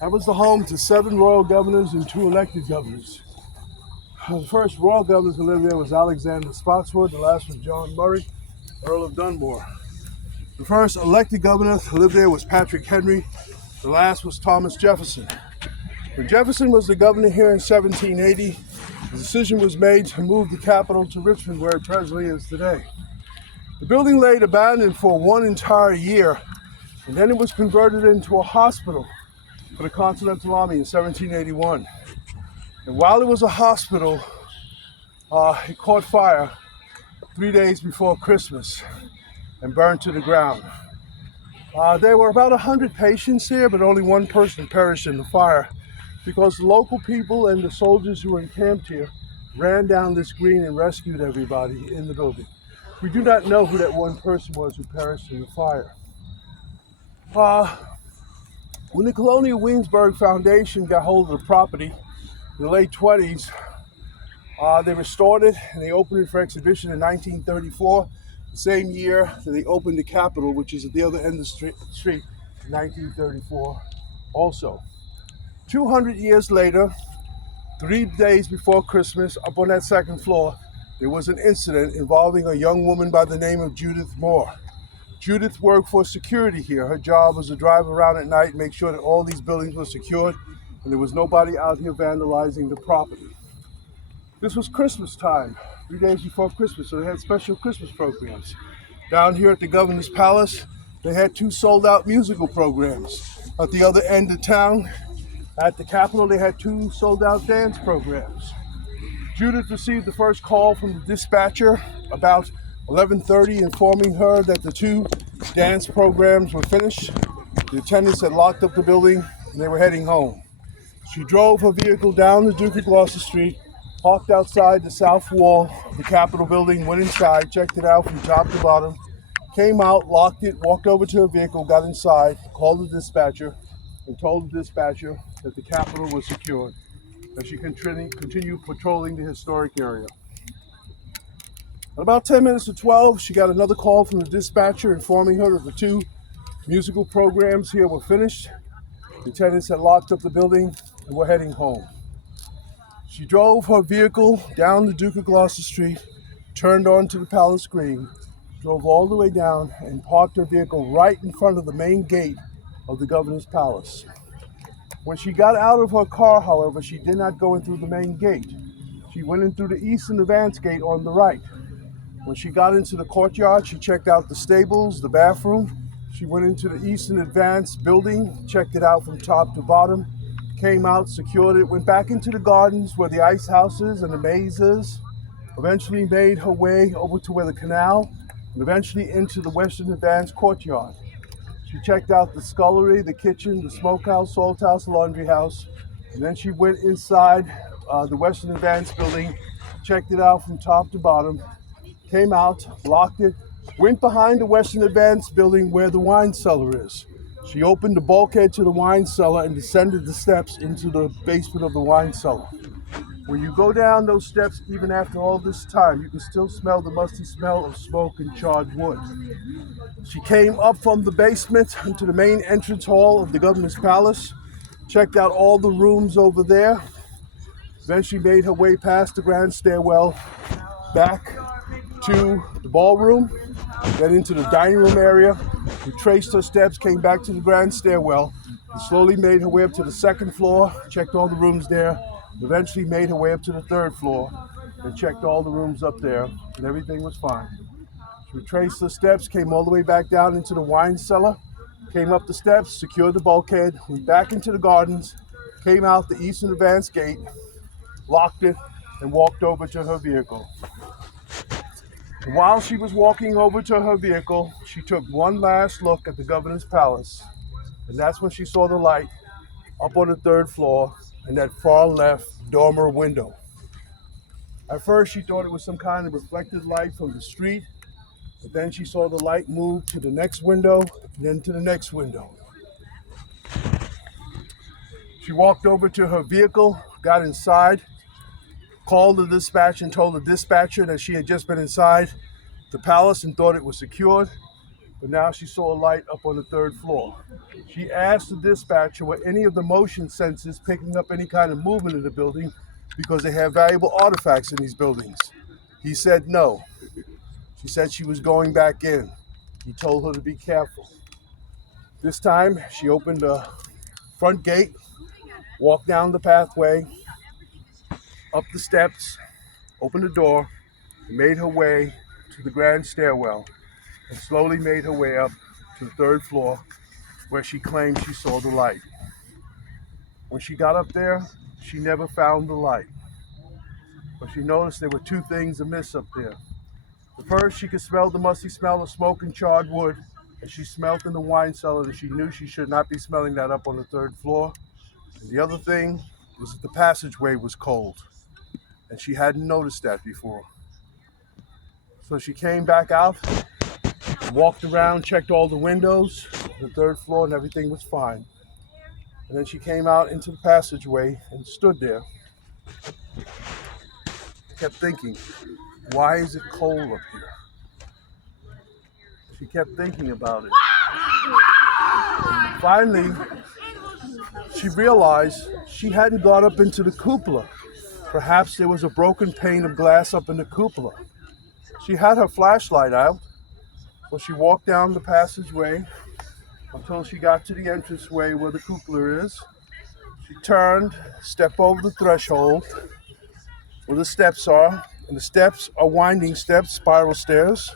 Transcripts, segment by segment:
That was the home to 7 royal governors and 2 elected governors. The first royal governor to live there was Alexander Spotswood. The last was John Murray, Earl of Dunmore. The first elected governor to live there was Patrick Henry. The last was Thomas Jefferson. When Jefferson was the governor here in 1780, the decision was made to move the capital to Richmond, where it presently is today. The building lay abandoned for 1 entire year, and then it was converted into a hospital for the Continental Army in 1781. And while it was a hospital, it caught fire 3 days before Christmas and burned to the ground. There were about 100 patients here, but only 1 person perished in the fire because the local people and the soldiers who were encamped here ran down this green and rescued everybody in the building. We do not know who that 1 person was who perished in the fire. When the Colonial Williamsburg Foundation got hold of the property in the late 20s, they restored it and they opened it for exhibition in 1934, the same year that they opened the Capitol, which is at the other end of the street in 1934 also. 200 years later, 3 days before Christmas, up on that 2nd floor, there was an incident involving a young woman by the name of Judith Moore. Judith worked for security here. Her job was to drive around at night and make sure that all these buildings were secured and there was nobody out here vandalizing the property. This was Christmas time, 3 days before Christmas, so they had special Christmas programs. Down here at the Governor's Palace, they had 2 sold-out musical programs. At the other end of town, at the Capitol, they had 2 sold-out dance programs. Judith received the first call from the dispatcher about 11:30, informing her that the 2 dance programs were finished. The attendants had locked up the building and they were heading home. She drove her vehicle down the Duke of Gloucester Street, parked outside the south wall of the Capitol building, went inside, checked it out from top to bottom, came out, locked it, walked over to her vehicle, got inside, called the dispatcher, and told the dispatcher that the Capitol was secured, that she continue patrolling the historic area. At about 10 minutes to 12, she got another call from the dispatcher informing her that the 2 musical programs here were finished. The attendants had locked up the building and were heading home. She drove her vehicle down the Duke of Gloucester Street, turned onto the Palace Green, drove all the way down and parked her vehicle right in front of the main gate of the Governor's Palace. When she got out of her car, however, she did not go in through the main gate. She went in through the Eastern Advance gate on the right. When she got into the courtyard, she checked out the stables, the bathroom. She went into the Eastern Advance building, checked it out from top to bottom, came out, secured it, went back into the gardens where the ice houses and the mazes, eventually made her way over to where the canal, and eventually into the Western Advance courtyard. She checked out the scullery, the kitchen, the smokehouse, salt house, laundry house, and then she went inside the Western Advance building, checked it out from top to bottom, came out, locked it, went behind the Western Advance building where the wine cellar is. She opened the bulkhead to the wine cellar and descended the steps into the basement of the wine cellar. When you go down those steps, even after all this time, you can still smell the musty smell of smoke and charred wood. She came up from the basement into the main entrance hall of the Governor's Palace, checked out all the rooms over there. Then she made her way past the grand stairwell, back to the ballroom, then into the dining room area. Retraced her steps, came back to the grand stairwell, and slowly made her way up to the 2nd floor, checked all the rooms there, eventually made her way up to the 3rd floor, and checked all the rooms up there, and everything was fine. She retraced the steps, came all the way back down into the wine cellar, came up the steps, secured the bulkhead, went back into the gardens, came out the Eastern Advance gate, locked it, and walked over to her vehicle. While she was walking over to her vehicle, she took one last look at the Governor's Palace, and that's when she saw the light up on the 3rd floor in that far left dormer window. At first, she thought it was some kind of reflected light from the street, but then she saw the light move to the next window, and then to the next window. She walked over to her vehicle, got inside, called the dispatcher and told the dispatcher that she had just been inside the palace and thought it was secured. but now she saw a light up on the third floor. She asked the dispatcher were any of the motion sensors picking up any kind of movement in the building because they have valuable artifacts in these buildings. He said no. She said she was going back in. He told her to be careful. This time, she opened the front gate, walked down the pathway, up the steps, opened the door, and made her way to the grand stairwell, and slowly made her way up to the third floor where she claimed she saw the light. When she got up there, she never found the light. But she noticed there were two things amiss up there. The first, she could smell the musty smell of smoke and charred wood, and she smelled in the wine cellar, and she knew she should not be smelling that up on the third floor. And the other thing was that the passageway was cold, and she hadn't noticed that before. So she came back out, walked around, checked all the windows, the third floor, and everything was fine. And then she came out into the passageway and stood there. Kept thinking, why is it cold up here? She kept thinking about it. And finally, she realized she hadn't gone up into the cupola. Perhaps there was a broken pane of glass up in the cupola. She had her flashlight out, so she walked down the passageway until she got to the entranceway where the cupola is. She turned, stepped over the threshold where the steps are, and the steps are winding steps, spiral stairs,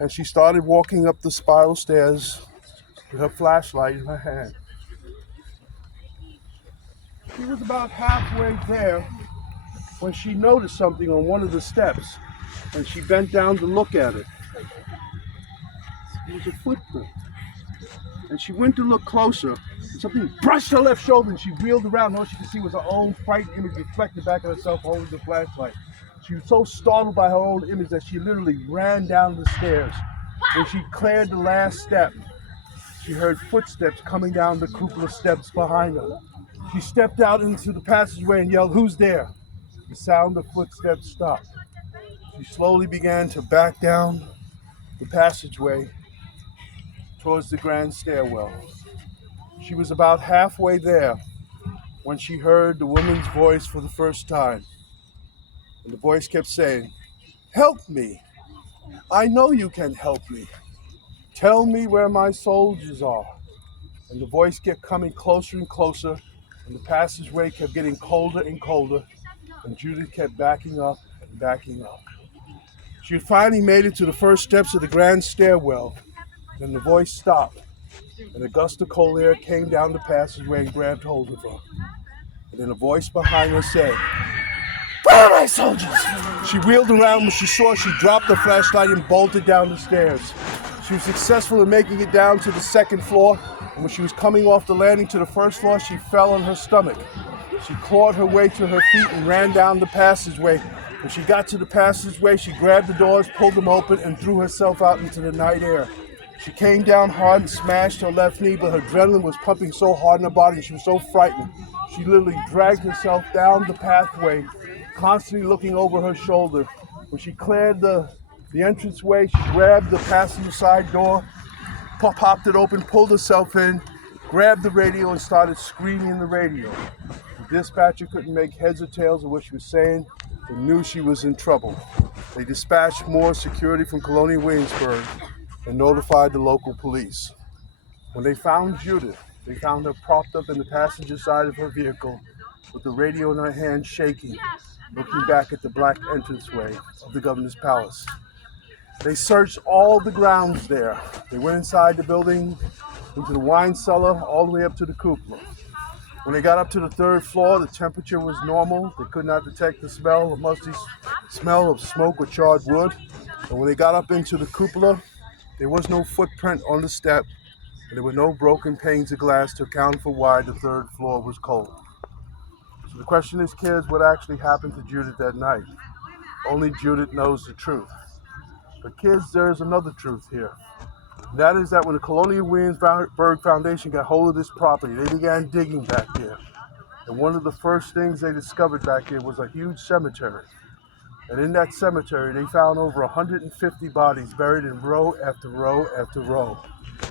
and she started walking up the spiral stairs with her flashlight in her hand. She was about halfway there when she noticed something on one of the steps, and she bent down to look at it. It was a footprint. And she went to look closer, and something brushed her left shoulder, and she wheeled around, and all she could see was her own frightened image reflected back at herself holding the flashlight. She was so startled by her own image that she literally ran down the stairs. When she cleared the last step, she heard footsteps coming down the cupola steps behind her. She stepped out into the passageway and yelled, "Who's there?" The sound of footsteps stopped. She slowly began to back down the passageway towards the grand stairwell. She was about halfway there when she heard the woman's voice for the first time. And the voice kept saying, "Help me. I know you can help me. Tell me where my soldiers are." And the voice kept coming closer and closer, and the passageway kept getting colder and colder, and Judith kept backing up and backing up. She had finally made it to the first steps of the grand stairwell. Then the voice stopped, and a gust of cold air came down the passageway and grabbed hold of her. And then a voice behind her said, "Where are my soldiers?" She wheeled around. When she saw, she dropped the flashlight and bolted down the stairs. She was successful in making it down to the second floor, and when she was coming off the landing to the first floor, she fell on her stomach. She clawed her way to her feet and ran down the passageway. When she got to the passageway, she grabbed the doors, pulled them open, and threw herself out into the night air. She came down hard and smashed her left knee, but her adrenaline was pumping so hard in her body and she was so frightened. She literally dragged herself down the pathway, constantly looking over her shoulder. When she cleared the entranceway, she grabbed the passenger side door, popped it open, pulled herself in, grabbed the radio and started screaming in the radio. The dispatcher couldn't make heads or tails of what she was saying. They knew she was in trouble. They dispatched more security from Colonial Williamsburg and notified the local police. When they found Judith, they found her propped up in the passenger side of her vehicle with the radio in her hand shaking, looking back at the black entranceway of the governor's palace. They searched all the grounds there. They went inside the building, into the wine cellar, all the way up to the cupola. When they got up to the third floor, the temperature was normal. They could not detect the smell, a musty smell of smoke or charred wood. And when they got up into the cupola, there was no footprint on the step, and there were no broken panes of glass to account for why the third floor was cold. So the question is, kids, what actually happened to Judith that night? Only Judith knows the truth. But kids, there is another truth here. And that is that when the Colonial Williamsburg Foundation got hold of this property, they began digging back there. And one of the first things they discovered back there was a huge cemetery. And in that cemetery, they found over 150 bodies buried in row after row after row.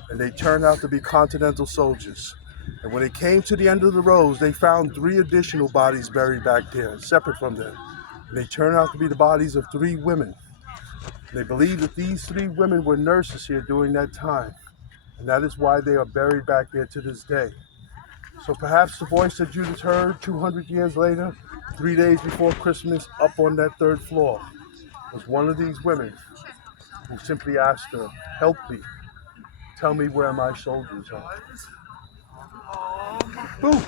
And they turned out to be Continental soldiers. And when they came to the end of the rows, they found 3 additional bodies buried back there, separate from them. And they turned out to be the bodies of 3 women. They believe that these 3 women were nurses here during that time. And that is why they are buried back there to this day. So perhaps the voice that Judith heard 200 years later, 3 days before Christmas, up on that 3rd floor, was one of these women who simply asked her, "Help me, tell me where my soldiers are." Boom!